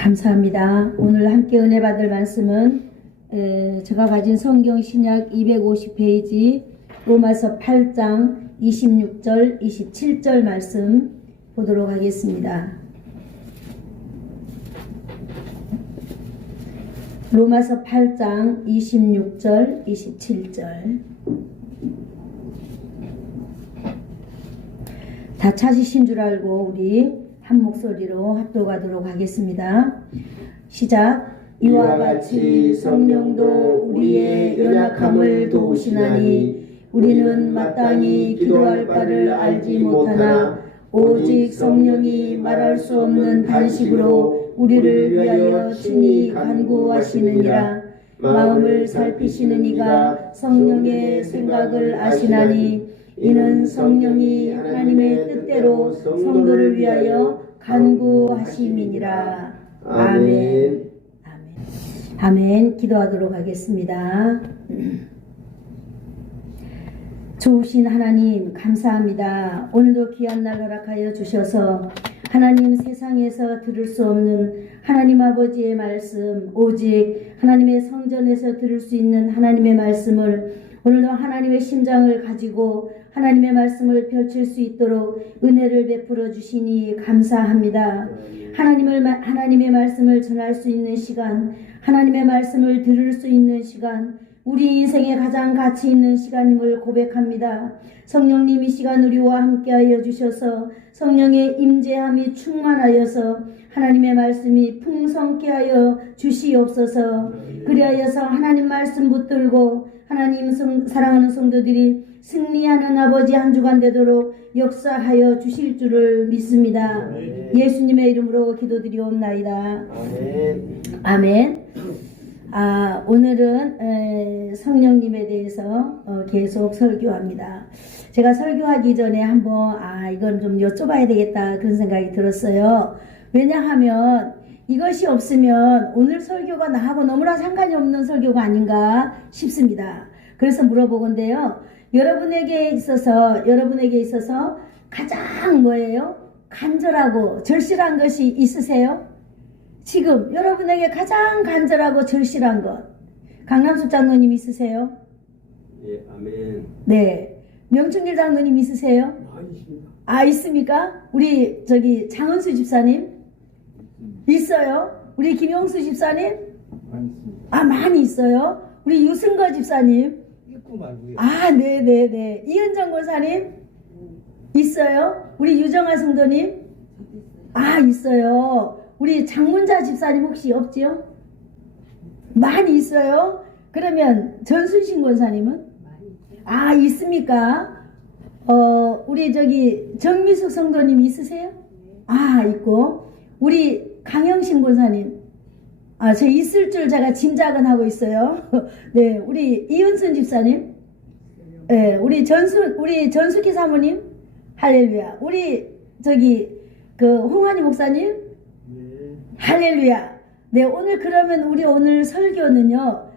감사합니다. 오늘 함께 은혜 받을 말씀은 제가 가진 성경 신약 250페이지 로마서 8장 26절 27절 말씀 보도록 하겠습니다. 로마서 8장 26절 27절 다 찾으신 줄 알고 우리 한 목소리로 합독하도록 하겠습니다. 시작. 이와 같이 성령도 우리의 연약함을 도우시나니 우리는 마땅히 기도할 바를 알지 못하나 오직 성령이 말할 수 없는 단식으로 우리를 위하여 친히 간구하시느니라. 마음을 살피시는 이가 성령의 생각을 아시나니 이는 성령이 하나님의 뜻대로 성도를 위하여 간구하심이니라. 아멘. 아멘. 기도하도록 하겠습니다. 좋으신 하나님 감사합니다. 오늘도 귀한 날 허락하여 주셔서 하나님 세상에서 들을 수 없는 하나님 아버지의 말씀, 오직 하나님의 성전에서 들을 수 있는 하나님의 말씀을 오늘도 하나님의 심장을 가지고 하나님의 말씀을 펼칠 수 있도록 은혜를 베풀어 주시니 감사합니다. 하나님의 말씀을 전할 수 있는 시간, 하나님의 말씀을 들을 수 있는 시간, 우리 인생에 가장 가치 있는 시간임을 고백합니다. 성령님 이 시간 우리와 함께하여 주셔서 성령의 임재함이 충만하여서 하나님의 말씀이 풍성케 하여 주시옵소서. 그리하여서 하나님 말씀 붙들고 하나님 사랑하는 성도들이 승리하는 아버지 한 주간 되도록 역사하여 주실 줄을 믿습니다. 아멘. 예수님의 이름으로 기도드리옵나이다. 아멘. 아멘. 오늘은 성령님에 대해서 계속 설교합니다. 제가 설교하기 전에 한번 이건 좀 여쭤봐야 되겠다 그런 생각이 들었어요. 왜냐하면 이것이 없으면 오늘 설교가 나하고 너무나 상관이 없는 설교가 아닌가 싶습니다. 그래서 물어보건데요. 여러분에게 있어서 가장 뭐예요? 간절하고 절실한 것이 있으세요? 지금 여러분에게 가장 간절하고 절실한 것 강남수 장로님 있으세요? 예, 아멘. 네, 명충길 장로님 있으세요? 있습니다. 있습니까? 우리 장은수 집사님 있어요? 우리 김용수 집사님? 많이 있어요. 우리 유승거 집사님? 있고 말고요. 네네네. 이은정 권사님? 있어요? 우리 유정아 성도님? 있어요. 우리 장문자 집사님 혹시 없지요? 많이 있어요? 그러면 전순신 권사님은? 있습니까? 우리 정미숙 성도님 있으세요? 있고. 우리 강영신 권사님. 저 있을 줄 제가 짐작은 하고 있어요. 네, 우리 이은순 집사님. 네, 우리 전숙희 사모님. 할렐루야. 우리 홍환희 목사님. 할렐루야. 네, 그러면 우리 오늘 설교는요,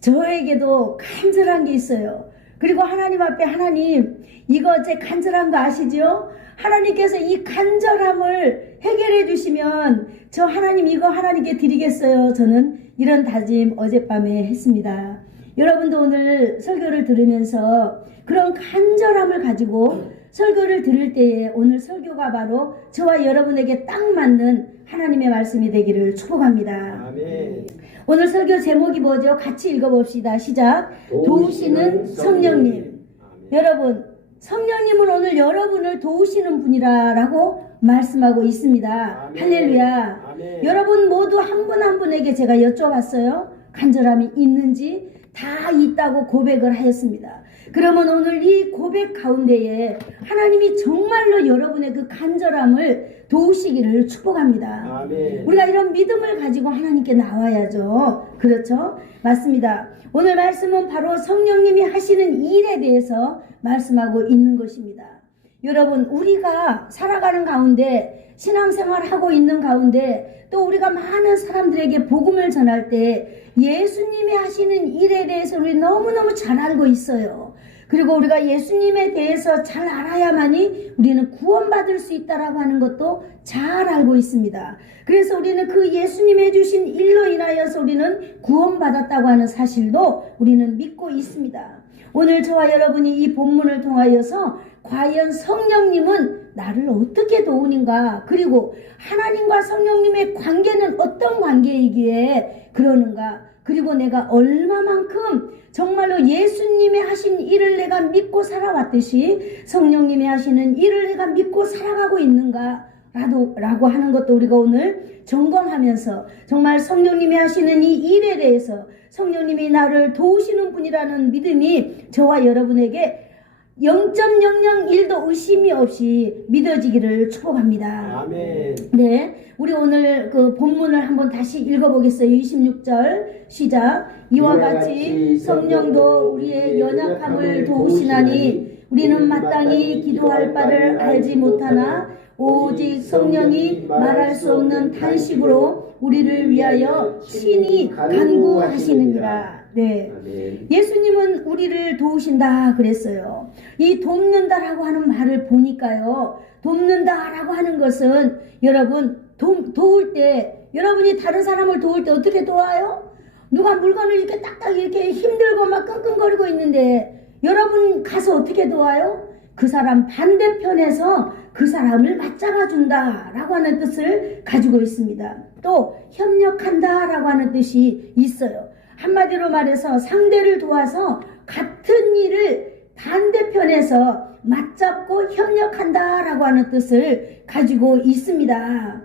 저에게도 간절한 게 있어요. 그리고 하나님 앞에 하나님, 이거 제 간절한 거 아시죠? 하나님께서 이 간절함을 해결해 주시면 저 하나님 이거 하나님께 드리겠어요. 저는 이런 다짐 어젯밤에 했습니다. 여러분도 오늘 설교를 들으면서 그런 간절함을 가지고 설교를 들을 때에 오늘 설교가 바로 저와 여러분에게 딱 맞는 하나님의 말씀이 되기를 축복합니다. 아멘. 오늘 설교 제목이 뭐죠? 같이 읽어봅시다. 시작. 도우시는 성령님. 아멘. 여러분, 성령님은 오늘 여러분을 도우시는 분이라고 말씀하고 있습니다. 아멘. 할렐루야. 아멘. 여러분 모두 한 분 한 분에게 제가 여쭤봤어요. 간절함이 있는지 다 있다고 고백을 하였습니다. 그러면 오늘 이 고백 가운데에 하나님이 정말로 여러분의 그 간절함을 도우시기를 축복합니다. 아멘. 우리가 이런 믿음을 가지고 하나님께 나와야죠. 그렇죠? 맞습니다. 오늘 말씀은 바로 성령님이 하시는 일에 대해서 말씀하고 있는 것입니다. 여러분, 우리가 살아가는 가운데, 신앙생활하고 있는 가운데, 또 우리가 많은 사람들에게 복음을 전할 때 예수님이 하시는 일에 대해서 우리 너무너무 잘 알고 있어요. 그리고 우리가 예수님에 대해서 잘 알아야만이 우리는 구원받을 수 있다라고 하는 것도 잘 알고 있습니다. 그래서 우리는 그 예수님이 해주신 일로 인하여서 우리는 구원받았다고 하는 사실도 우리는 믿고 있습니다. 오늘 저와 여러분이 이 본문을 통하여서 과연 성령님은 나를 어떻게 도우는가, 그리고 하나님과 성령님의 관계는 어떤 관계이기에 그러는가, 그리고 내가 얼마만큼 정말로 예수님이 하신 일을 내가 믿고 살아왔듯이 성령님이 하시는 일을 내가 믿고 살아가고 있는가 라고 하는 것도 우리가 오늘 점검하면서 정말 성령님이 하시는 이 일에 대해서 성령님이 나를 도우시는 분이라는 믿음이 저와 여러분에게 0.001도 의심이 없이 믿어지기를 축복합니다. 아멘. 네, 우리 오늘 그 본문을 한번 다시 읽어보겠어요. 26절 시작. 이와 같이 성령도 우리의 연약함을 도우시나니 우리는 마땅히 기도할 바를 알지 못하나 오직 성령이 말할 수 없는 탄식으로 우리를 위하여 친히 간구하시느니라. 네, 아멘. 예수님은 우리를 도우신다 그랬어요. 이 돕는다라고 하는 말을 보니까요, 돕는다라고 하는 것은 여러분 도울 때, 여러분이 다른 사람을 도울 때 어떻게 도와요? 누가 물건을 이렇게 딱딱 이렇게 힘들고 막 끙끙거리고 있는데 여러분 가서 어떻게 도와요? 그 사람 반대편에서 그 사람을 맞잡아 준다라고 하는 뜻을 가지고 있습니다. 또 협력한다라고 하는 뜻이 있어요. 한마디로 말해서 상대를 도와서 같은 일을 반대편에서 맞잡고 협력한다라고 하는 뜻을 가지고 있습니다.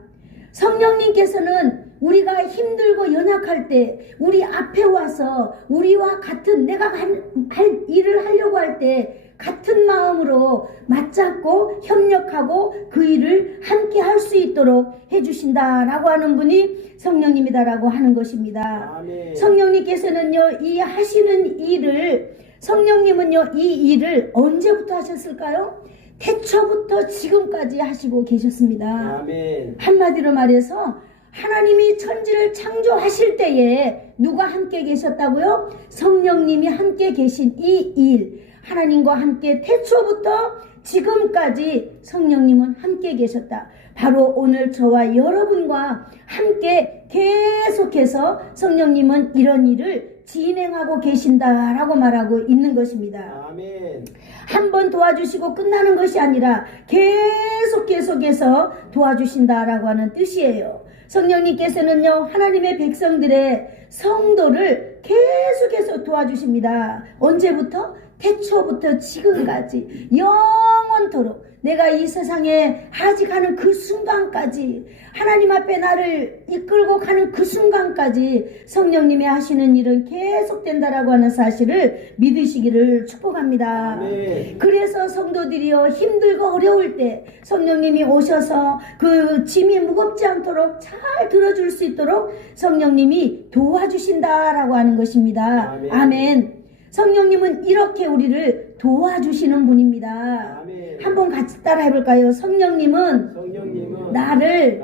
성령님께서는 우리가 힘들고 연약할 때 우리 앞에 와서 우리와 같은, 내가 할 일을 하려고 할 때 같은 마음으로 맞잡고 협력하고 그 일을 함께 할 수 있도록 해주신다라고 하는 분이 성령님이다라고 하는 것입니다. 아멘. 성령님께서는요, 이 하시는 일을, 성령님은요, 이 일을 언제부터 하셨을까요? 태초부터 지금까지 하시고 계셨습니다. 아멘. 한마디로 말해서 하나님이 천지를 창조하실 때에 누가 함께 계셨다고요? 성령님이 함께 계신 이 일, 하나님과 함께 태초부터 지금까지 성령님은 함께 계셨다. 바로 오늘 저와 여러분과 함께 계속해서 성령님은 이런 일을 진행하고 계신다라고 말하고 있는 것입니다. 아멘. 한 번 도와주시고 끝나는 것이 아니라 계속해서 도와주신다라고 하는 뜻이에요. 성령님께서는요, 하나님의 백성들의 성도를 계속해서 도와주십니다. 언제부터? 태초부터 지금까지 영원토록 내가 이 세상에 하직하는 그 순간까지, 하나님 앞에 나를 이끌고 가는 그 순간까지 성령님이 하시는 일은 계속된다라고 하는 사실을 믿으시기를 축복합니다. 아멘. 그래서 성도들이요, 힘들고 어려울 때 성령님이 오셔서 그 짐이 무겁지 않도록 잘 들어줄 수 있도록 성령님이 도와주신다라고 하는 것입니다. 아멘. 아멘. 성령님은 이렇게 우리를 도와주시는 분입니다. 아멘. 한번 같이 따라 해볼까요? 성령님은 나를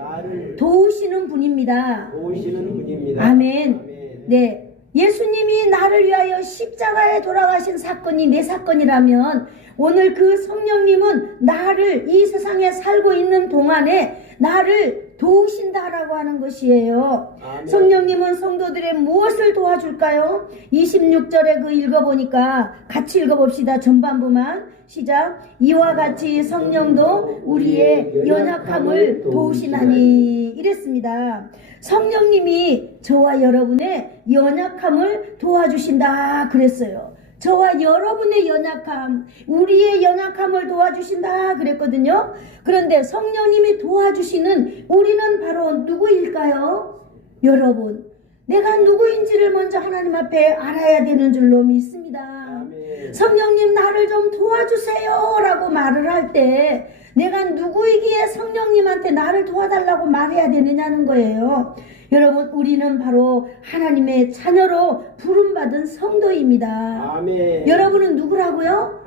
도우시는 분입니다. 분입니다. 아멘. 아멘. 네, 예수님이 나를 위하여 십자가에 돌아가신 사건이 내 사건이라면 오늘 그 성령님은 나를 이 세상에 살고 있는 동안에 나를 도우신다라고 하는 것이에요. 아멘. 성령님은 성도들의 무엇을 도와줄까요? 26절에 그 읽어보니까 같이 읽어봅시다. 전반부만 시작. 이와 같이 성령도 우리의 연약함을 도우시나니 이랬습니다. 성령님이 저와 여러분의 연약함을 도와주신다 그랬어요. 저와 여러분의 연약함, 우리의 연약함을 도와주신다 그랬거든요. 그런데 성령님이 도와주시는 우리는 바로 누구일까요? 여러분, 내가 누구인지를 먼저 하나님 앞에 알아야 되는 줄로 믿습니다. 아멘. 성령님 나를 좀 도와주세요 라고 말을 할 때 내가 누구이기에 성령님한테 나를 도와달라고 말해야 되느냐는 거예요. 여러분, 우리는 바로 하나님의 자녀로 부름받은 성도입니다. 아멘. 여러분은 누구라고요?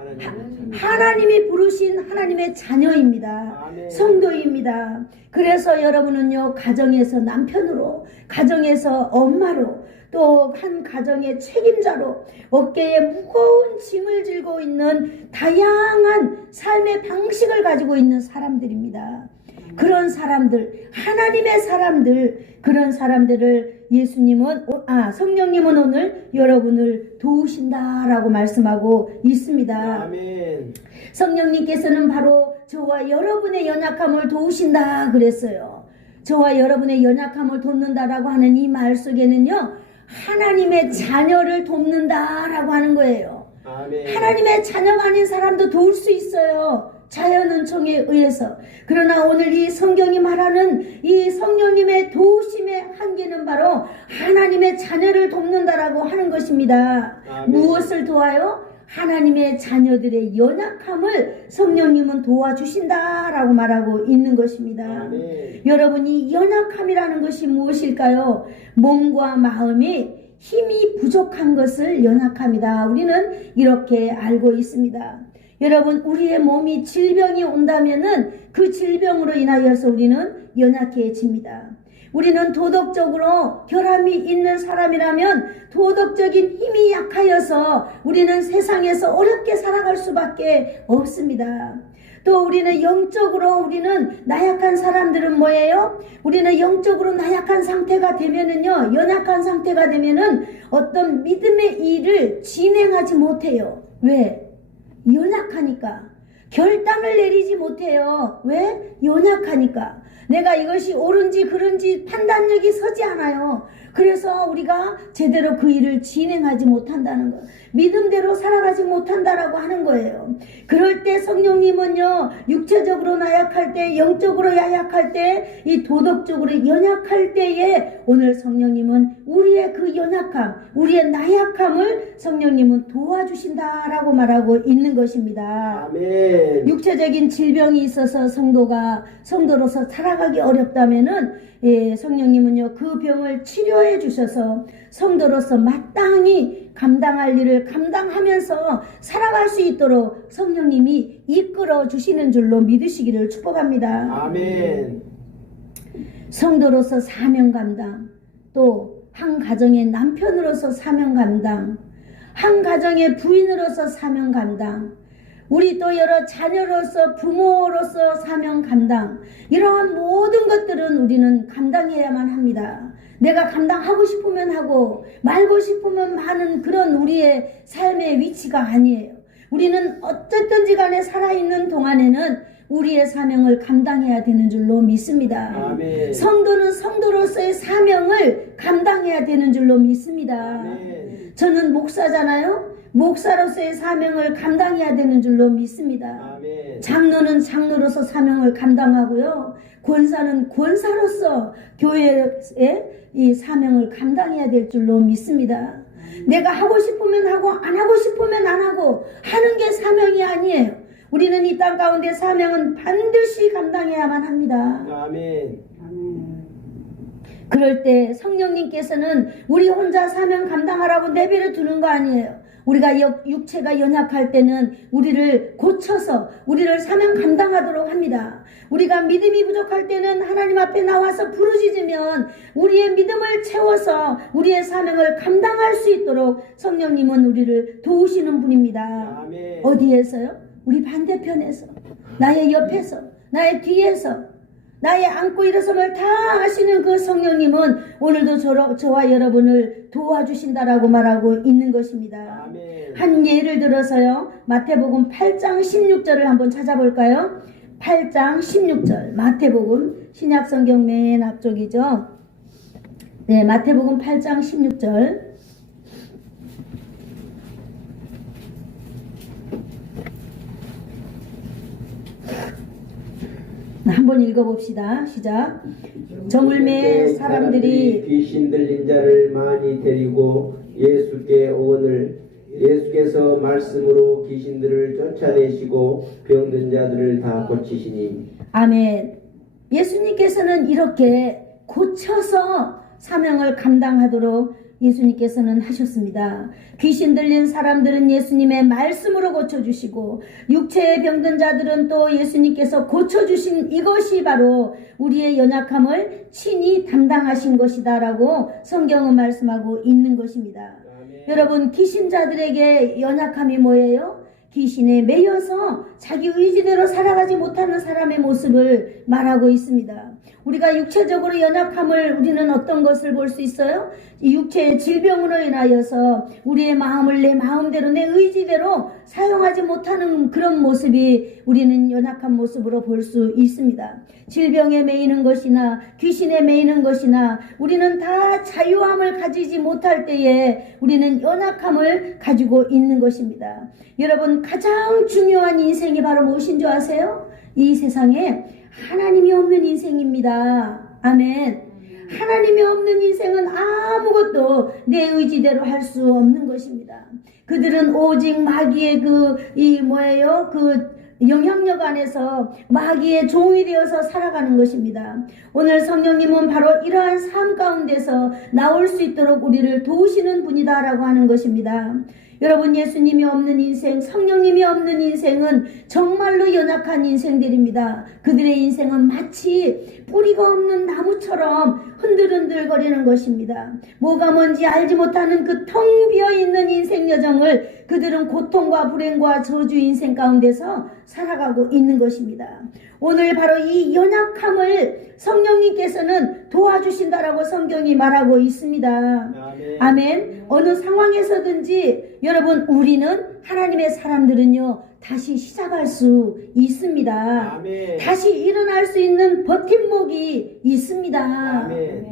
하나님이 부르신 하나님의 자녀입니다. 아멘. 성도입니다. 그래서 여러분은요, 가정에서 남편으로, 가정에서 엄마로, 또 한 가정의 책임자로 어깨에 무거운 짐을 지고 있는 다양한 삶의 방식을 가지고 있는 사람들입니다. 그런 사람들, 하나님의 사람들, 그런 사람들을 성령님은 오늘 여러분을 도우신다라고 말씀하고 있습니다. 아멘. 성령님께서는 바로 저와 여러분의 연약함을 도우신다 그랬어요. 저와 여러분의 연약함을 돕는다라고 하는 이 말 속에는요, 하나님의 자녀를 돕는다라고 하는 거예요. 아멘. 하나님의 자녀가 아닌 사람도 도울 수 있어요. 자연 은총에 의해서. 그러나 오늘 이 성경이 말하는 이 성령님의 도우심의 한계는 바로 하나님의 자녀를 돕는다라고 하는 것입니다. 아멘. 무엇을 도와요? 하나님의 자녀들의 연약함을 성령님은 도와주신다라고 말하고 있는 것입니다. 아멘. 여러분이 연약함이라는 것이 무엇일까요? 몸과 마음이 힘이 부족한 것을 연약함이다. 우리는 이렇게 알고 있습니다. 여러분, 우리의 몸이 질병이 온다면은 그 질병으로 인하여서 우리는 연약해집니다. 우리는 도덕적으로 결함이 있는 사람이라면 도덕적인 힘이 약하여서 우리는 세상에서 어렵게 살아갈 수밖에 없습니다. 또 우리는 영적으로 우리는 나약한 사람들은 뭐예요? 우리는 영적으로 나약한 상태가 되면은요, 연약한 상태가 되면은 어떤 믿음의 일을 진행하지 못해요. 왜? 연약하니까. 결단을 내리지 못해요. 왜? 연약하니까. 내가 이것이 옳은지 그른지 판단력이 서지 않아요. 그래서 우리가 제대로 그 일을 진행하지 못한다는 거, 믿음대로 살아가지 못한다라고 하는 거예요. 그럴 때 성령님은요, 육체적으로 나약할 때, 영적으로 야약할 때, 이 도덕적으로 연약할 때에 오늘 성령님은 우리의 그 연약함, 우리의 나약함을 성령님은 도와주신다라고 말하고 있는 것입니다. 아멘. 육체적인 질병이 있어서 성도로서 살아가기 어렵다면은 성령님은요, 그 병을 치료해 주셔서 성도로서 마땅히 감당할 일을 감당하면서 살아갈 수 있도록 성령님이 이끌어 주시는 줄로 믿으시기를 축복합니다. 아멘. 성도로서 사명 감당, 또 한 가정의 남편으로서 사명 감당, 한 가정의 부인으로서 사명 감당, 우리 또 여러 자녀로서 부모로서 사명 감당, 이러한 모든 것들은 우리는 감당해야만 합니다. 내가 감당하고 싶으면 하고 말고 싶으면 하는 그런 우리의 삶의 위치가 아니에요. 우리는 어쨌든지 간에 살아있는 동안에는 우리의 사명을 감당해야 되는 줄로 믿습니다. 아멘. 성도는 성도로서의 사명을 감당해야 되는 줄로 믿습니다. 아멘. 저는 목사잖아요. 목사로서의 사명을 감당해야 되는 줄로 믿습니다. 아멘. 장로는 장로로서 사명을 감당하고요. 권사는 권사로서 교회의 이 사명을 감당해야 될 줄로 믿습니다. 내가 하고 싶으면 하고 안 하고 싶으면 안 하고 하는 게 사명이 아니에요. 우리는 이 땅 가운데 사명은 반드시 감당해야만 합니다. 아멘. 그럴 때 성령님께서는 우리 혼자 사명 감당하라고 내버려 두는 거 아니에요. 우리가 육체가 연약할 때는 우리를 고쳐서 우리를 사명 감당하도록 합니다. 우리가 믿음이 부족할 때는 하나님 앞에 나와서 부르짖으면 우리의 믿음을 채워서 우리의 사명을 감당할 수 있도록 성령님은 우리를 도우시는 분입니다. 아멘. 어디에서요? 우리 반대편에서, 나의 옆에서, 나의 뒤에서, 나의 안고 일어섬을 다 아시는 그 성령님은 오늘도 저와 여러분을 도와주신다라고 말하고 있는 것입니다. 아멘. 한 예를 들어서요, 마태복음 8장 16절을 한번 찾아볼까요? 8장 16절, 마태복음 신약성경 맨 앞쪽이죠. 네, 마태복음 8장 16절. 한번 읽어봅시다. 시작. 저물매 사람들이 귀신 들린 자를 많이 데리고 예수께 오거늘 예수께서 말씀으로 귀신들을 쫓아내시고 병든 자들을 다 고치시니. 아멘. 예수님께서는 이렇게 고쳐서 사명을 감당하도록 예수님께서는 하셨습니다. 귀신 들린 사람들은 예수님의 말씀으로 고쳐주시고 육체에 병든 자들은 또 예수님께서 고쳐주신 이것이 바로 우리의 연약함을 친히 담당하신 것이다 라고 성경은 말씀하고 있는 것입니다. 여러분, 귀신자들에게 연약함이 뭐예요? 귀신에 매여서 자기 의지대로 살아가지 못하는 사람의 모습을 말하고 있습니다. 우리가 육체적으로 연약함을 우리는 어떤 것을 볼 수 있어요? 이 육체의 질병으로 인하여서 우리의 마음을 내 마음대로 내 의지대로 사용하지 못하는 그런 모습이 우리는 연약한 모습으로 볼 수 있습니다. 질병에 매이는 것이나 귀신에 매이는 것이나 우리는 다 자유함을 가지지 못할 때에 우리는 연약함을 가지고 있는 것입니다. 여러분, 가장 중요한 인생이 바로 무엇인 줄 아세요? 이 세상에 하나님이 없는 인생입니다. 아멘. 하나님이 없는 인생은 아무것도 내 의지대로 할 수 없는 것입니다. 그들은 오직 마귀의 영향력 안에서 마귀의 종이 되어서 살아가는 것입니다. 오늘 성령님은 바로 이러한 삶 가운데서 나올 수 있도록 우리를 도우시는 분이다라고 하는 것입니다. 여러분, 예수님이 없는 인생, 성령님이 없는 인생은 정말로 연약한 인생들입니다. 그들의 인생은 마치 뿌리가 없는 나무처럼 흔들흔들거리는 것입니다. 뭐가 뭔지 알지 못하는 그 텅 비어있는 인생 여정을 그들은 고통과 불행과 저주 인생 가운데서 살아가고 있는 것입니다. 오늘 바로 이 연약함을 성령님께서는 도와주신다라고 성경이 말하고 있습니다. 아멘. 아멘. 어느 상황에서든지 여러분, 우리는 하나님의 사람들은요 다시 시작할 수 있습니다. 아멘. 다시 일어날 수 있는 버팀목이 있습니다. 아멘.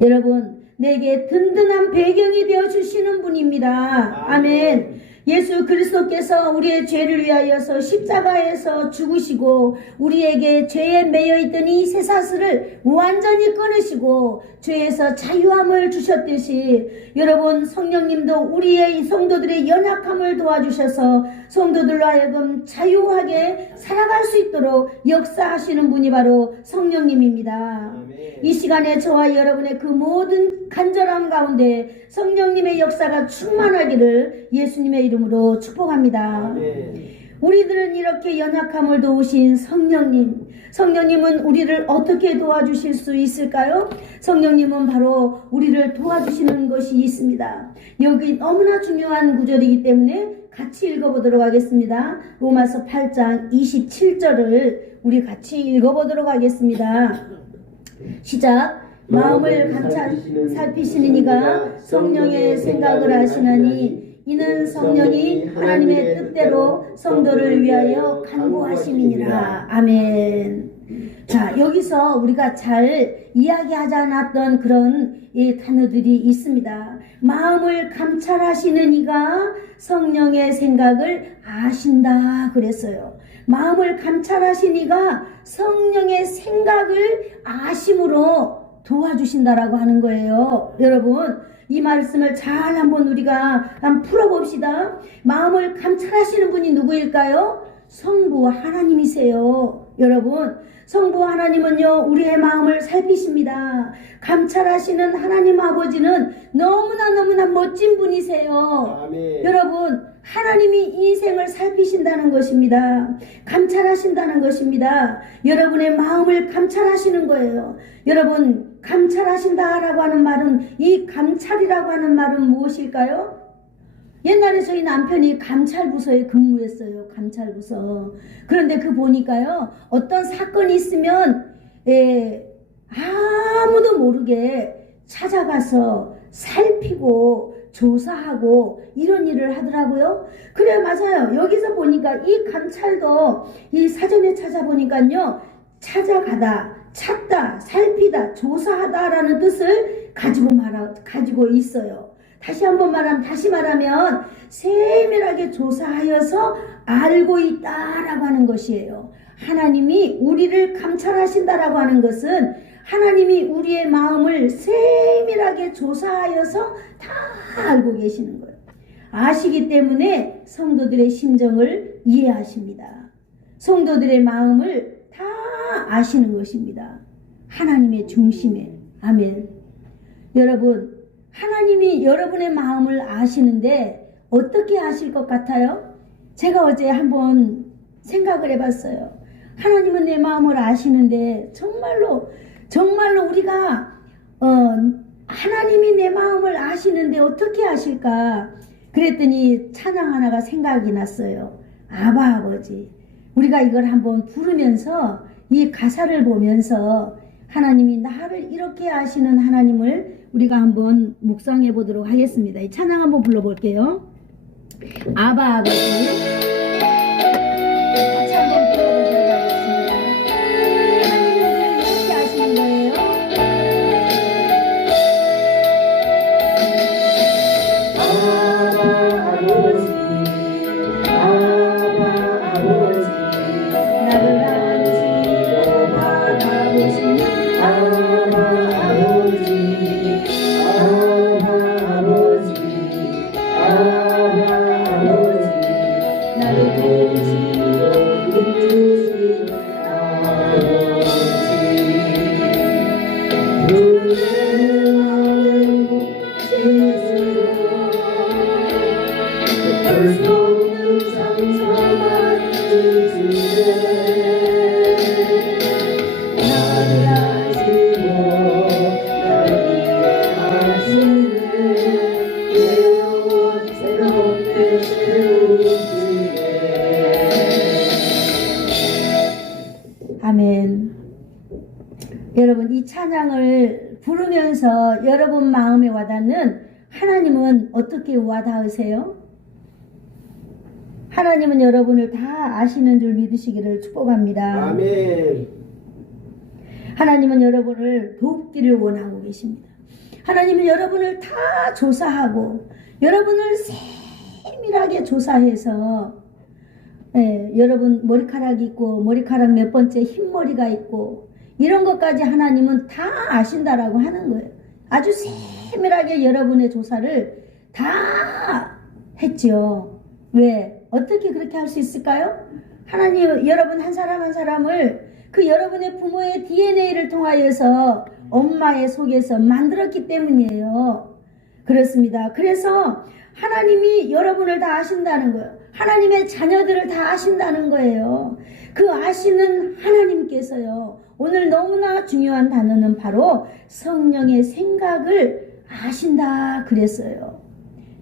여러분, 내게 든든한 배경이 되어주시는 분입니다. 아멘. 예수 그리스도께서 우리의 죄를 위하여서 십자가에서 죽으시고 우리에게 죄에 매여있던 이 쇠사슬을 완전히 끊으시고 죄에서 자유함을 주셨듯이 여러분, 성령님도 우리의 성도들의 연약함을 도와주셔서 성도들로 하여금 자유하게 살아갈 수 있도록 역사하시는 분이 바로 성령님입니다. 아멘. 이 시간에 저와 여러분의 그 모든 간절함 가운데 성령님의 역사가 충만하기를 예수님의 이름으로 축복합니다. 아멘. 우리들은 이렇게 연약함을 도우신 성령님은 우리를 어떻게 도와주실 수 있을까요? 성령님은 바로 우리를 도와주시는 것이 있습니다. 여기 너무나 중요한 구절이기 때문에 같이 읽어보도록 하겠습니다. 로마서 8장 27절을 우리 같이 읽어보도록 하겠습니다. 시작. 마음을 살피시는 이가 성령의 생각을 하시나니 이는 성령이 하나님의 뜻대로 성도를 위하여 간구하심이니라. 아멘. 자, 여기서 우리가 잘 이야기하지 않았던 그런 단어들이 있습니다. 마음을 감찰하시는 이가 성령의 생각을 아신다 그랬어요. 마음을 감찰하신 이가 성령의 생각을 아심으로 도와주신다라고 하는 거예요. 여러분, 이 말씀을 잘 한번 우리가 한번 풀어봅시다. 마음을 감찰하시는 분이 누구일까요? 성부 하나님이세요. 여러분, 성부 하나님은요 우리의 마음을 살피십니다. 감찰하시는 하나님 아버지는 너무나 멋진 분이세요. 아멘. 여러분, 하나님이 인생을 살피신다는 것입니다. 감찰하신다는 것입니다. 여러분의 마음을 감찰하시는 거예요. 여러분, 감찰하신다라고 하는 말은, 이 감찰이라고 하는 말은 무엇일까요? 옛날에 저희 남편이 감찰부서에 근무했어요. 감찰부서. 그런데 그 보니까요, 어떤 사건이 있으면 아무도 모르게 찾아가서 살피고 조사하고 이런 일을 하더라고요. 그래, 맞아요. 여기서 보니까 이 감찰도 이 사전에 찾아보니까요, 찾아가다, 찾다, 살피다, 조사하다라는 뜻을 가지고 있어요. 다시 말하면 세밀하게 조사하여서 알고 있다라고 하는 것이에요. 하나님이 우리를 감찰하신다라고 하는 것은 하나님이 우리의 마음을 세밀하게 조사하여서 다 알고 계시는 거예요. 아시기 때문에 성도들의 심정을 이해하십니다. 성도들의 마음을 다 아시는 것입니다. 하나님의 중심에. 아멘. 여러분, 하나님이 여러분의 마음을 아시는데 어떻게 아실 것 같아요? 제가 어제 한번 생각을 해봤어요. 하나님은 내 마음을 아시는데 정말로 우리가 하나님이 내 마음을 아시는데 어떻게 아실까? 그랬더니 찬양 하나가 생각이 났어요. 아바 아버지. 우리가 이걸 한번 부르면서 이 가사를 보면서 하나님이 나를 이렇게 아시는 하나님을 우리가 한번 묵상해 보도록 하겠습니다. 이 찬양 한번 불러볼게요. 아바 아버지. 같이 한번 불러보도록 하겠습니다. 하나님은 우리를 이렇게 아시는 거예요. 아바 아버지, 아바 아버지, 나를 안지고 바라보시는 아바 아버지, 아바 아버지, 아바 아버지, 나를 보시고 힘주시는 아버지. 내 마음을 지으시고 볼 수 없는 상상만 주시네. 나를 아시고 나를 이해하시네. 내 영혼 새롭게 세우시네. 아멘. 여러분, 이 찬양을 부르면서 여러분 마음에 와닿는 하나님은 어떻게 와닿으세요? 하나님은 여러분을 다 아시는 줄 믿으시기를 축복합니다. 아멘. 하나님은 여러분을 돕기를 원하고 계십니다. 하나님은 여러분을 다 조사하고 여러분을 세밀하게 조사해서 여러분 머리카락이 있고 머리카락 몇 번째 흰머리가 있고 이런 것까지 하나님은 다 아신다라고 하는 거예요. 아주 세밀하게 여러분의 조사를 다 했지요. 왜? 어떻게 그렇게 할 수 있을까요? 하나님 여러분 한 사람 한 사람을 그 여러분의 부모의 DNA를 통하여서 엄마의 속에서 만들었기 때문이에요. 그렇습니다. 그래서 하나님이 여러분을 다 아신다는 거예요. 하나님의 자녀들을 다 아신다는 거예요. 그 아시는 하나님께서요. 오늘 너무나 중요한 단어는 바로 성령의 생각을 아신다 그랬어요.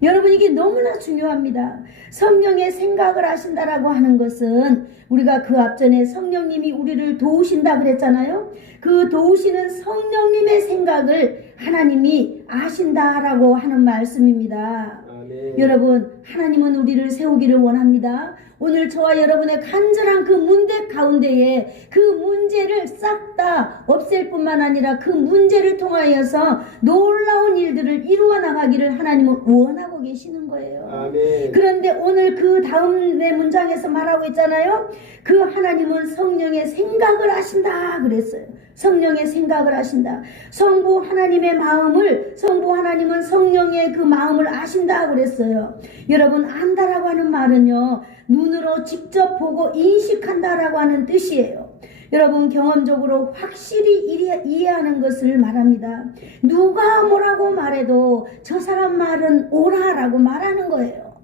여러분 이게 너무나 중요합니다. 성령의 생각을 아신다라고 하는 것은 우리가 그 앞전에 성령님이 우리를 도우신다 그랬잖아요. 그 도우시는 성령님의 생각을 하나님이 아신다라고 하는 말씀입니다. 아멘. 여러분 하나님은 우리를 세우기를 원합니다. 오늘 저와 여러분의 간절한 그 문제 가운데에 그 문제를 싹 다 없앨 뿐만 아니라 그 문제를 통하여서 놀라운 일들을 이루어 나가기를 하나님은 원하고 계시는 거예요. 아멘. 그런데 오늘 그 다음의 문장에서 말하고 있잖아요. 그 하나님은 성령의 생각을 하신다 그랬어요. 성령의 생각을 하신다. 성부 하나님의 마음을 성부 하나님은 성령의 그 마음을 아신다 그랬어요. 여러분 안다라고 하는 말은요. 눈으로 직접 보고 인식한다라고 하는 뜻이에요. 여러분 경험적으로 확실히 이해하는 것을 말합니다. 누가 뭐라고 말해도 저 사람 말은 옳아라고 말하는 거예요.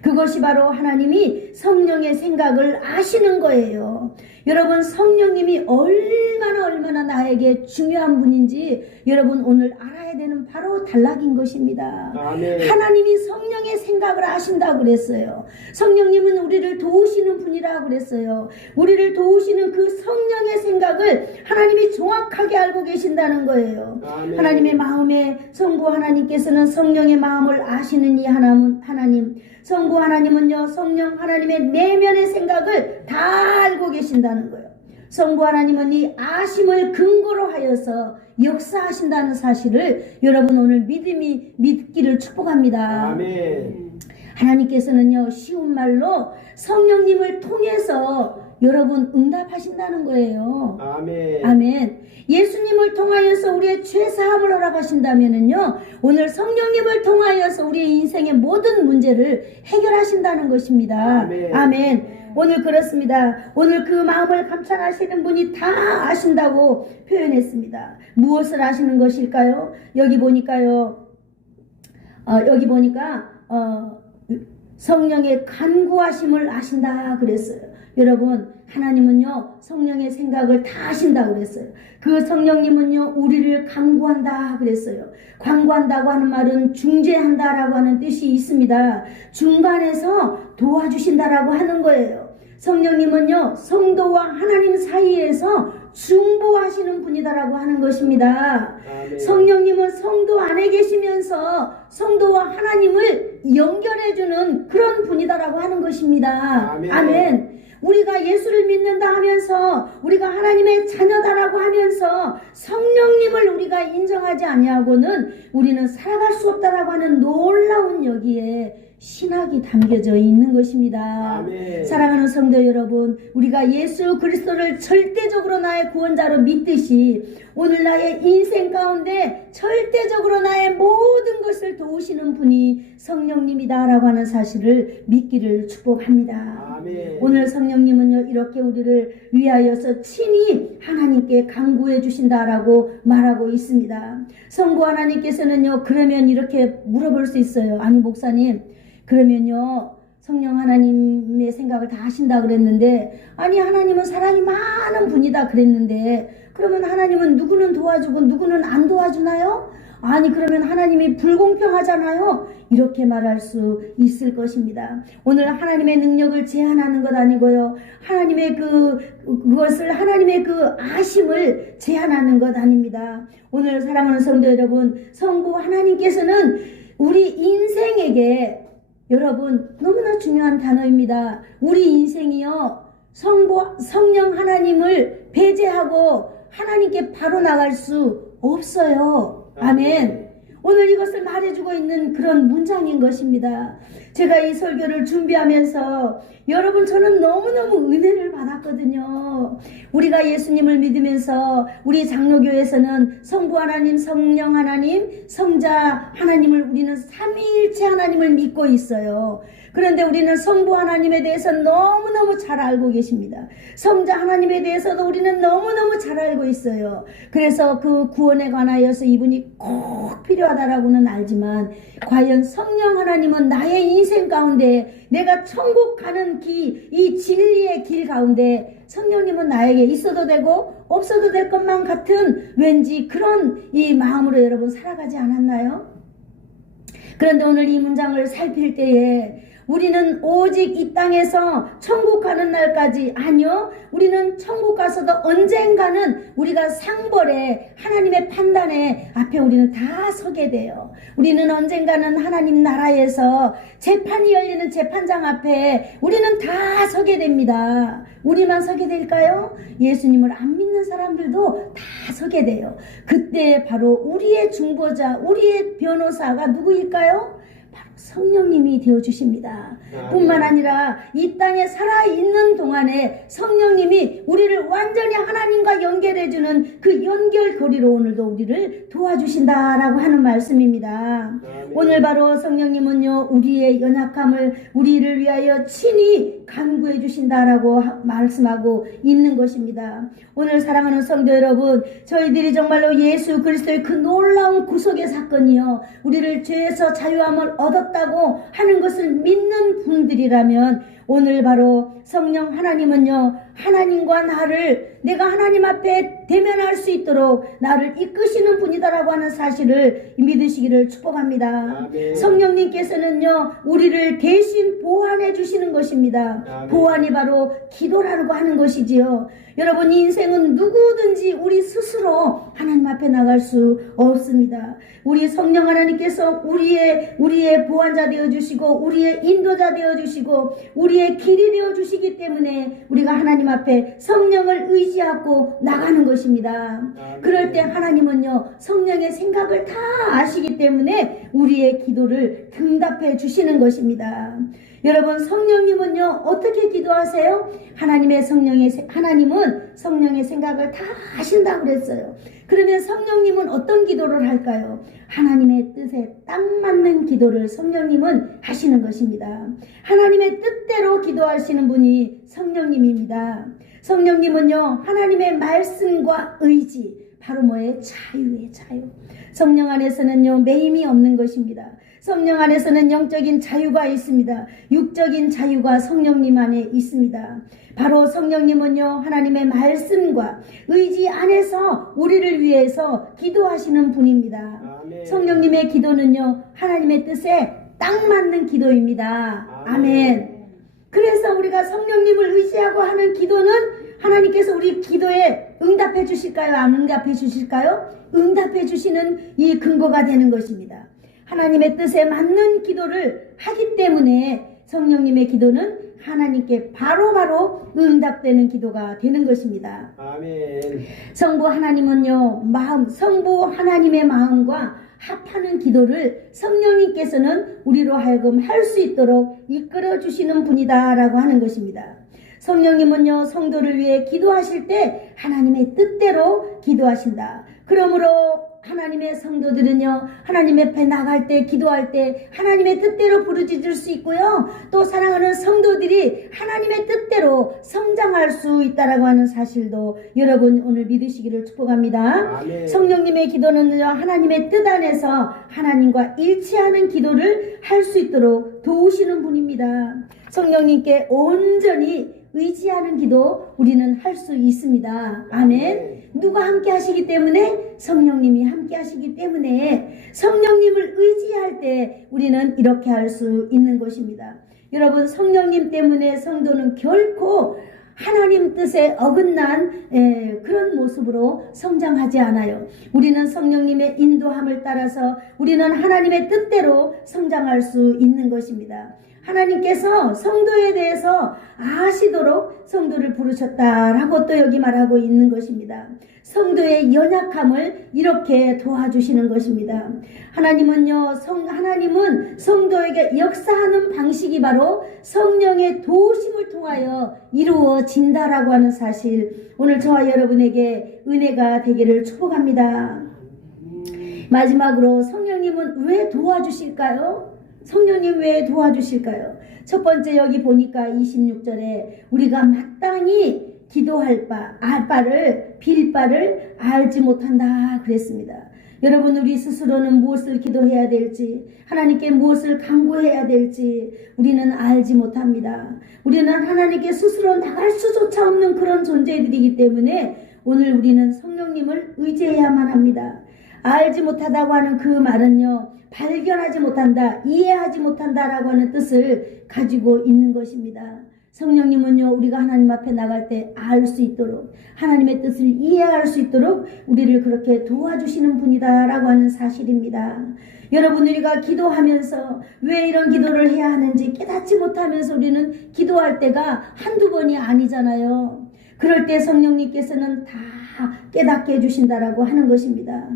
그것이 바로 하나님이 성령의 생각을 아시는 거예요. 여러분 성령님이 얼마나 나에게 중요한 분인지 여러분 오늘 알아야 되는 바로 단락인 것입니다. 아멘. 하나님이 성령의 생각을 아신다고 그랬어요. 성령님은 우리를 도우시는 분이라고 그랬어요. 우리를 도우시는 그 성령의 생각을 하나님이 정확하게 알고 계신다는 거예요. 아멘. 하나님의 마음에 성부 하나님께서는 성령의 마음을 아시는 이 하나님 성부 하나님은요 성령 하나님의 내면의 생각을 다 알고 계신다는 거예요. 성부 하나님은 이 아심을 근거로 하여서 역사하신다는 사실을 여러분 오늘 믿기를 축복합니다. 아멘. 하나님께서는요, 쉬운 말로 성령님을 통해서 여러분 응답하신다는 거예요. 아멘. 아멘. 예수님을 통하여서 우리의 죄 사함을 허락하신다면은요, 오늘 성령님을 통하여서 우리의 인생의 모든 문제를 해결하신다는 것입니다. 아멘. 아멘. 오늘 그렇습니다. 오늘 그 마음을 감찰하시는 분이 다 아신다고 표현했습니다. 무엇을 아시는 것일까요? 여기 보니까요, 여기 보니까 성령의 간구하심을 아신다 그랬어요. 여러분, 하나님은요, 성령의 생각을 다 아신다 그랬어요. 그 성령님은요, 우리를 간구한다 그랬어요. 간구한다고 하는 말은 중재한다라고 하는 뜻이 있습니다. 중간에서 도와주신다라고 하는 거예요. 성령님은요, 성도와 하나님 사이에서 중보하시는 분이다라고 하는 것입니다. 아멘. 성령님은 성도 안에 계시면서 성도와 하나님을 연결해주는 그런 분이다라고 하는 것입니다. 아멘. 아멘. 우리가 예수를 믿는다 하면서, 우리가 하나님의 자녀다라고 하면서 성령님을 우리가 인정하지 아니하고는 우리는 살아갈 수 없다라고 하는 놀라운 여기에 신학이 담겨져 있는 것입니다. 아멘. 사랑하는 성도 여러분, 우리가 예수 그리스도를 절대적으로 나의 구원자로 믿듯이 오늘 나의 인생 가운데 절대적으로 나의 모든 것을 도우시는 분이 성령님이다라고 하는 사실을 믿기를 축복합니다. 아멘. 오늘 성령님은요, 이렇게 우리를 위하여서 친히 하나님께 간구해 주신다라고 말하고 있습니다. 성부 하나님께서는요, 그러면 이렇게 물어볼 수 있어요. 아니 목사님, 그러면요, 성령 하나님의 생각을 다 하신다 그랬는데, 아니 하나님은 사랑이 많은 분이다 그랬는데, 그러면 하나님은 누구는 도와주고 누구는 안 도와주나요? 아니 그러면 하나님이 불공평하잖아요. 이렇게 말할 수 있을 것입니다. 오늘 하나님의 능력을 제한하는 것 아니고요, 하나님의 그것을, 하나님의 그 아심을 제한하는 것 아닙니다. 오늘 사랑하는 성도 여러분, 성부 하나님께서는 우리 인생에게, 여러분 너무나 중요한 단어입니다. 우리 인생이요, 성령 하나님을 배제하고 하나님께 바로 나갈 수 없어요. 아멘. 오늘 이것을 말해주고 있는 그런 문장인 것입니다. 제가 이 설교를 준비하면서 여러분, 저는 너무너무 은혜를 받았거든요. 우리가 예수님을 믿으면서 우리 장로교에서는 성부 하나님, 성령 하나님, 성자 하나님을, 우리는 삼위일체 하나님을 믿고 있어요. 그런데 우리는 성부 하나님에 대해서 너무너무 잘 알고 계십니다. 성자 하나님에 대해서도 우리는 너무너무 잘 알고 있어요. 그래서 그 구원에 관하여서 이분이 꼭 필요하다라고는 알지만, 과연 성령 하나님은 나의 인생 가운데, 내가 천국 가는 길, 이 진리의 길 가운데 성령님은 나에게 있어도 되고 없어도 될 것만 같은 왠지 그런 이 마음으로 여러분 살아가지 않았나요? 그런데 오늘 이 문장을 살필 때에 우리는 오직 이 땅에서 천국 가는 날까지, 아니요, 우리는 천국 가서도 언젠가는 우리가 상벌에, 하나님의 판단에 앞에 우리는 다 서게 돼요. 우리는 언젠가는 하나님 나라에서 재판이 열리는 재판장 앞에 우리는 다 서게 됩니다. 우리만 서게 될까요? 예수님을 안 믿는 사람들도 다 서게 돼요. 그때 바로 우리의 중보자, 우리의 변호사가 누구일까요? 성령님이 되어주십니다. 뿐만 아니라 이 땅에 살아있는 동안에 성령님이 우리를 완전히 하나님과 연결해주는 그 연결고리로 오늘도 우리를 도와주신다라고 하는 말씀입니다. 오늘 바로 성령님은요, 우리의 연약함을 우리를 위하여 친히 간구해 주신다라고 말씀하고 있는 것입니다. 오늘 사랑하는 성도 여러분, 저희들이 정말로 예수 그리스도의 그 놀라운 구속의 사건이요, 우리를 죄에서 자유함을 얻었다고 하는 것을 믿는 분들이라면, 오늘 바로 성령 하나님은요, 하나님과 나를, 내가 하나님 앞에 대면할 수 있도록 나를 이끄시는 분이다라고 하는 사실을 믿으시기를 축복합니다. 아멘. 성령님께서는요, 우리를 대신 보완해 주시는 것입니다. 아멘. 보완이 바로 기도라고 하는 것이지요. 여러분, 인생은 누구든지 우리 스스로 하나님 앞에 나갈 수 없습니다. 우리 성령 하나님께서 우리의 보완자 되어 주시고, 우리의 인도자 되어 주시고, 우리의 우리의 길이 되어 주시기 때문에 우리가 하나님 앞에 성령을 의지하고 나가는 것입니다. 그럴 때 하나님은요, 성령의 생각을 다 아시기 때문에 우리의 기도를 응답해 주시는 것입니다. 여러분, 성령님은요, 어떻게 기도하세요? 하나님은 성령의 생각을 다 아신다고 그랬어요. 그러면 성령님은 어떤 기도를 할까요? 하나님의 뜻에 딱 맞는 기도를 성령님은 하시는 것입니다. 하나님의 뜻대로 기도하시는 분이 성령님입니다. 성령님은요, 하나님의 말씀과 의지, 바로 뭐예요? 자유의 자유. 성령 안에서는요, 매임이 없는 것입니다. 성령 안에서는 영적인 자유가 있습니다. 육적인 자유가 성령님 안에 있습니다. 바로 성령님은요, 하나님의 말씀과 의지 안에서 우리를 위해서 기도하시는 분입니다. 아멘. 성령님의 기도는요, 하나님의 뜻에 딱 맞는 기도입니다. 아멘. 그래서 우리가 성령님을 의지하고 하는 기도는 하나님께서 우리 기도에 응답해 주실까요? 안 응답해 주실까요? 응답해 주시는 이 근거가 되는 것입니다. 하나님의 뜻에 맞는 기도를 하기 때문에 성령님의 기도는 하나님께 바로바로 응답되는 기도가 되는 것입니다. 아멘. 성부 하나님은요, 성부 하나님의 마음과 합하는 기도를 성령님께서는 우리로 하여금 할 수 있도록 이끌어 주시는 분이다라고 하는 것입니다. 성령님은요, 성도를 위해 기도하실 때 하나님의 뜻대로 기도하신다. 그러므로 하나님의 성도들은요, 하나님 앞에 나갈 때, 기도할 때 하나님의 뜻대로 부르짖을 수 있고요, 또 사랑하는 성도들이 하나님의 뜻대로 성장할 수 있다라고 하는 사실도 여러분 오늘 믿으시기를 축복합니다. 아멘. 성령님의 기도는요, 하나님의 뜻 안에서 하나님과 일치하는 기도를 할 수 있도록 도우시는 분입니다. 성령님께 온전히 의지하는 기도 우리는 할 수 있습니다. 아멘. 누가 함께 하시기 때문에? 성령님이 함께 하시기 때문에 성령님을 의지할 때 우리는 이렇게 할 수 있는 것입니다. 여러분, 성령님 때문에 성도는 결코 하나님 뜻에 어긋난 그런 모습으로 성장하지 않아요. 우리는 성령님의 인도함을 따라서 우리는 하나님의 뜻대로 성장할 수 있는 것입니다. 하나님께서 성도에 대해서 아시도록 성도를 부르셨다라고 또 여기 말하고 있는 것입니다. 성도의 연약함을 이렇게 도와주시는 것입니다. 하나님은 성도에게 역사하는 방식이 바로 성령의 도우심을 통하여 이루어진다라고 하는 사실, 오늘 저와 여러분에게 은혜가 되기를 축복합니다. 마지막으로 성령님은 왜 도와주실까요? 성령님 왜 도와주실까요? 첫 번째, 여기 보니까 26절에 우리가 마땅히 기도할 빌 바를 알지 못한다 그랬습니다. 여러분, 우리 스스로는 무엇을 기도해야 될지, 하나님께 무엇을 간구해야 될지 우리는 알지 못합니다. 우리는 하나님께 스스로 나갈 수조차 없는 그런 존재들이기 때문에 오늘 우리는 성령님을 의지해야만 합니다. 알지 못하다고 하는 그 말은요, 발견하지 못한다, 이해하지 못한다라고 하는 뜻을 가지고 있는 것입니다. 성령님은요, 우리가 하나님 앞에 나갈 때 알 수 있도록, 하나님의 뜻을 이해할 수 있도록 우리를 그렇게 도와주시는 분이다라고 하는 사실입니다. 여러분, 우리가 기도하면서 왜 이런 기도를 해야 하는지 깨닫지 못하면서 우리는 기도할 때가 한두 번이 아니잖아요. 그럴 때 성령님께서는 다 깨닫게 해주신다라고 하는 것입니다.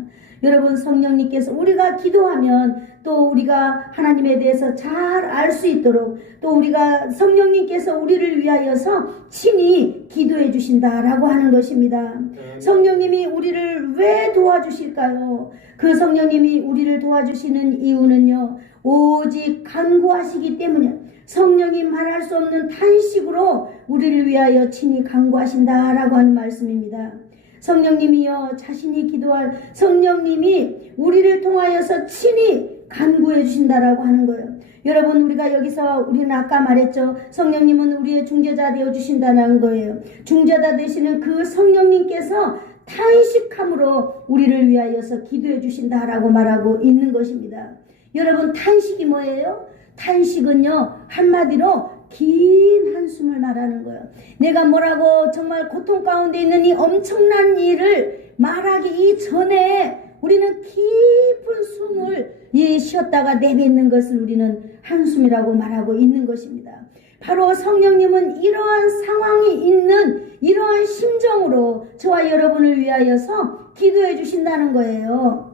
여러분, 성령님께서 우리가 기도하면 또 우리가 하나님에 대해서 잘 알 수 있도록, 또 우리가 성령님께서 우리를 위하여서 친히 기도해 주신다라고 하는 것입니다. 성령님이 우리를 왜 도와주실까요? 그 성령님이 우리를 도와주시는 이유는요, 오직 간구하시기 때문에, 성령이 말할 수 없는 탄식으로 우리를 위하여 친히 간구하신다라고 하는 말씀입니다. 성령님이여, 자신이 기도할 성령님이 우리를 통하여서 친히 간구해 주신다라고 하는 거예요. 여러분, 우리는 아까 말했죠. 성령님은 우리의 중재자 되어 주신다는 거예요. 중재자 되시는 그 성령님께서 탄식함으로 우리를 위하여서 기도해 주신다라고 말하고 있는 것입니다. 여러분, 탄식이 뭐예요? 탄식은요, 한마디로 긴 한숨을 말하는 거예요. 내가 뭐라고 정말 고통 가운데 있는 이 엄청난 일을 말하기 이전에 우리는 깊은 숨을 쉬었다가 내뱉는 것을 우리는 한숨이라고 말하고 있는 것입니다. 바로 성령님은 이러한 상황이 있는 이러한 심정으로 저와 여러분을 위하여서 기도해 주신다는 거예요.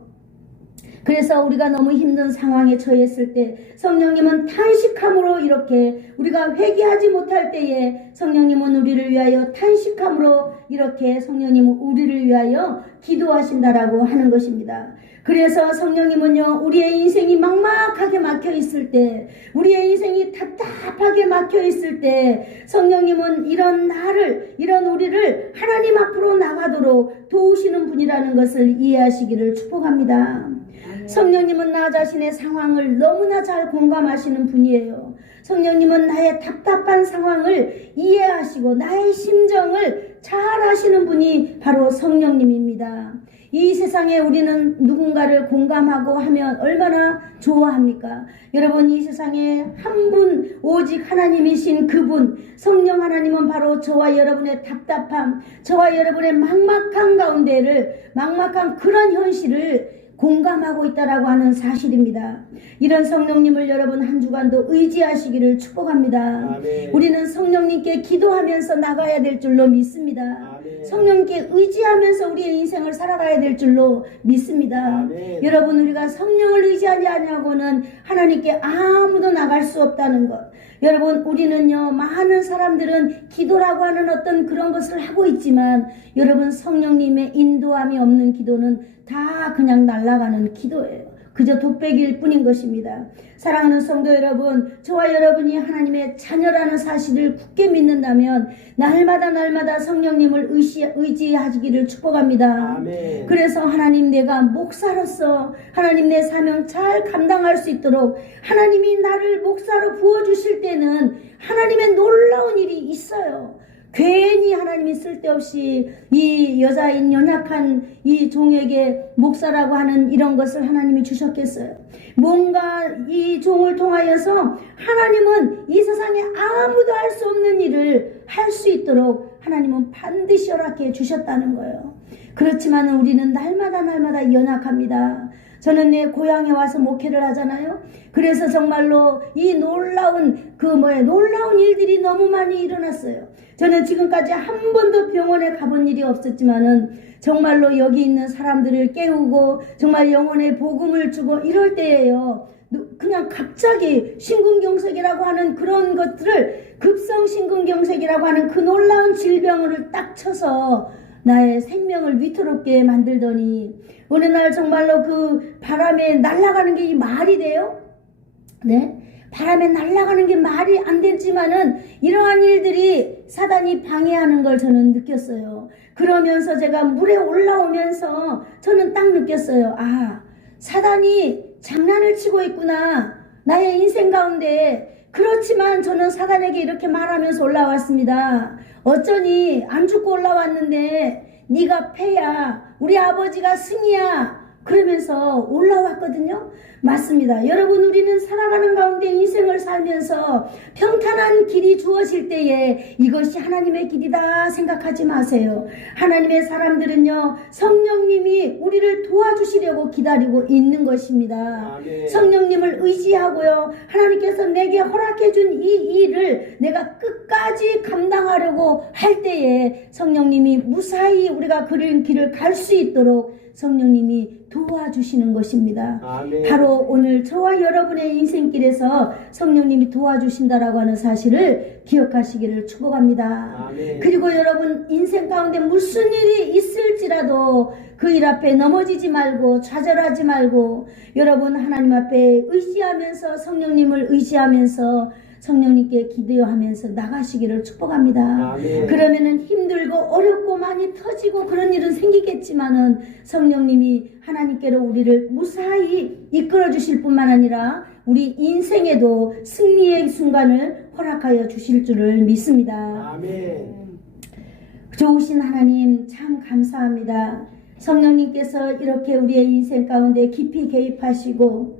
그래서 우리가 너무 힘든 상황에 처했을 때 성령님은 탄식함으로 이렇게 우리가 회개하지 못할 때에 성령님은 우리를 위하여 탄식함으로 이렇게 성령님은 우리를 위하여 기도하신다라고 하는 것입니다. 그래서 성령님은요, 우리의 인생이 막막하게 막혀 있을 때, 우리의 인생이 답답하게 막혀 있을 때 성령님은 이런 나를, 이런 우리를 하나님 앞으로 나가도록 도우시는 분이라는 것을 이해하시기를 축복합니다. 성령님은 나 자신의 상황을 너무나 잘 공감하시는 분이에요. 성령님은 나의 답답한 상황을 이해하시고 나의 심정을 잘 아시는 분이 바로 성령님입니다. 이 세상에 우리는 누군가를 공감하고 하면 얼마나 좋아합니까? 여러분, 이 세상에 한 분 오직 하나님이신 그분 성령 하나님은 바로 저와 여러분의 답답함, 저와 여러분의 막막한 가운데를, 막막한 그런 현실을 공감하고 있다라고 하는 사실입니다. 이런 성령님을 여러분 한 주간도 의지하시기를 축복합니다. 아멘. 우리는 성령님께 기도하면서 나가야 될 줄로 믿습니다. 아멘. 성령님께 의지하면서 우리의 인생을 살아가야 될 줄로 믿습니다. 아멘. 여러분, 우리가 성령을 의지하지 않냐고는 하나님께 아무도 나갈 수 없다는 것. 여러분, 우리는요, 많은 사람들은 기도라고 하는 어떤 그런 것을 하고 있지만 여러분, 성령님의 인도함이 없는 기도는 다 그냥 날아가는 기도예요. 그저 독백일 뿐인 것입니다. 사랑하는 성도 여러분, 저와 여러분이 하나님의 자녀라는 사실을 굳게 믿는다면 날마다 성령님을 의지하시기를 축복합니다. 아멘. 그래서 하나님, 내가 목사로서 하나님 내 사명 잘 감당할 수 있도록 하나님이 나를 목사로 부어주실 때는 하나님의 놀라운 일이 있어요. 괜히 하나님이 쓸데없이 이 여자인 연약한 이 종에게 목사라고 하는 이런 것을 하나님이 주셨겠어요. 뭔가 이 종을 통하여서 하나님은 이 세상에 아무도 할 수 없는 일을 할 수 있도록 하나님은 반드시 허락해 주셨다는 거예요. 그렇지만 우리는 날마다 연약합니다. 저는 내 고향에 와서 목회를 하잖아요. 그래서 정말로 이 놀라운 일들이 너무 많이 일어났어요. 저는 지금까지 한 번도 병원에 가본 일이 없었지만은 정말로 여기 있는 사람들을 깨우고 정말 영혼의 복음을 주고 이럴 때예요. 그냥 갑자기 심근경색이라고 하는 그런 것들을, 급성 심근경색이라고 하는 그 놀라운 질병을 딱 쳐서 나의 생명을 위태롭게 만들더니 어느 날 정말로 그 바람에 날아가는 게 말이 돼요? 네? 바람에 날아가는 게 말이 안 됐지만은 이러한 일들이 사단이 방해하는 걸 저는 느꼈어요. 그러면서 제가 물에 올라오면서 저는 딱 느꼈어요. 아, 사단이 장난을 치고 있구나. 나의 인생 가운데. 그렇지만 저는 사단에게 이렇게 말하면서 올라왔습니다. 어쩌니 안 죽고 올라왔는데 네가 패야, 우리 아버지가 승이야, 그러면서 올라왔거든요. 맞습니다. 여러분, 우리는 살아가는 가운데 인생을 살면서 평탄한 길이 주어질 때에 이것이 하나님의 길이다 생각하지 마세요. 하나님의 사람들은요, 성령님이 우리를 도와주시려고 기다리고 있는 것입니다. 아멘. 성령님을 의지하고요, 하나님께서 내게 허락해 준 이 일을 내가 끝까지 감당하려고 할 때에 성령님이 무사히 우리가 그런 길을 갈 수 있도록 성령님이 도와주시는 것입니다. 아멘. 바로 오늘 저와 여러분의 인생길에서 성령님이 도와주신다라고 하는 사실을 기억하시기를 축복합니다. 아멘. 그리고 여러분, 인생 가운데 무슨 일이 있을지라도 그 일 앞에 넘어지지 말고 좌절하지 말고 여러분 하나님 앞에 의지하면서, 성령님을 의지하면서 성령님께 기도하면서 나가시기를 축복합니다. 아멘. 그러면은 힘들고 어렵고 많이 터지고 그런 일은 생기겠지만은 성령님이 하나님께로 우리를 무사히 이끌어 주실 뿐만 아니라 우리 인생에도 승리의 순간을 허락하여 주실 줄을 믿습니다. 아멘. 좋으신 하나님 참 감사합니다. 성령님께서 이렇게 우리의 인생 가운데 깊이 개입하시고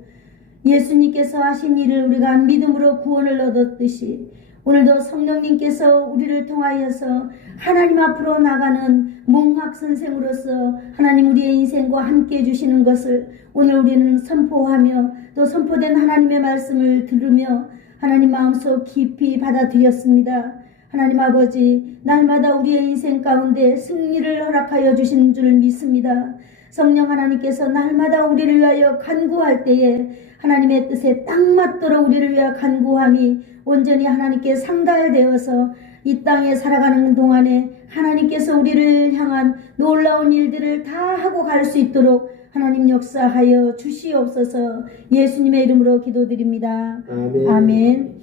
예수님께서 하신 일을 우리가 믿음으로 구원을 얻었듯이 오늘도 성령님께서 우리를 통하여서 하나님 앞으로 나가는 몽학 선생으로서 하나님 우리의 인생과 함께 해주시는 것을 오늘 우리는 선포하며 또 선포된 하나님의 말씀을 들으며 하나님 마음속 깊이 받아들였습니다. 하나님 아버지, 날마다 우리의 인생 가운데 승리를 허락하여 주신 줄 믿습니다. 성령 하나님께서 날마다 우리를 위하여 간구할 때에 하나님의 뜻에 딱 맞도록 우리를 위하여 간구함이 온전히 하나님께 상달되어서 이 땅에 살아가는 동안에 하나님께서 우리를 향한 놀라운 일들을 다 하고 갈 수 있도록 하나님 역사하여 주시옵소서. 예수님의 이름으로 기도드립니다. 아멘. 아멘.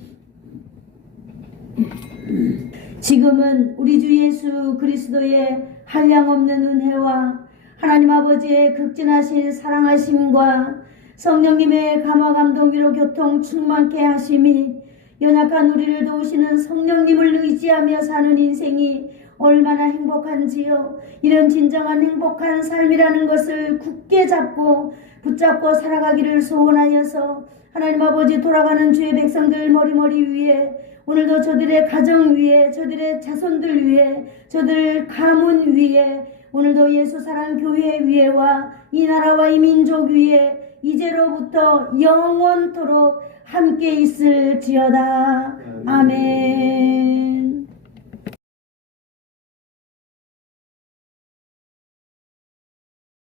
지금은 우리 주 예수 그리스도의 한량없는 은혜와 하나님 아버지의 극진하신 사랑하심과 성령님의 감화감동기로 교통 충만케 하심이 연약한 우리를 도우시는 성령님을 의지하며 사는 인생이 얼마나 행복한지요. 이런 진정한 행복한 삶이라는 것을 굳게 잡고 붙잡고 살아가기를 소원하여서 하나님 아버지 돌아가는 주의 백성들 머리머리 위에 오늘도 저들의 가정 위에 저들의 자손들 위에 저들 가문 위에 오늘도 예수사랑교회 위에와 이 나라와 이 민족 위에 이제로부터 영원토록 함께 있을지어다. 아멘.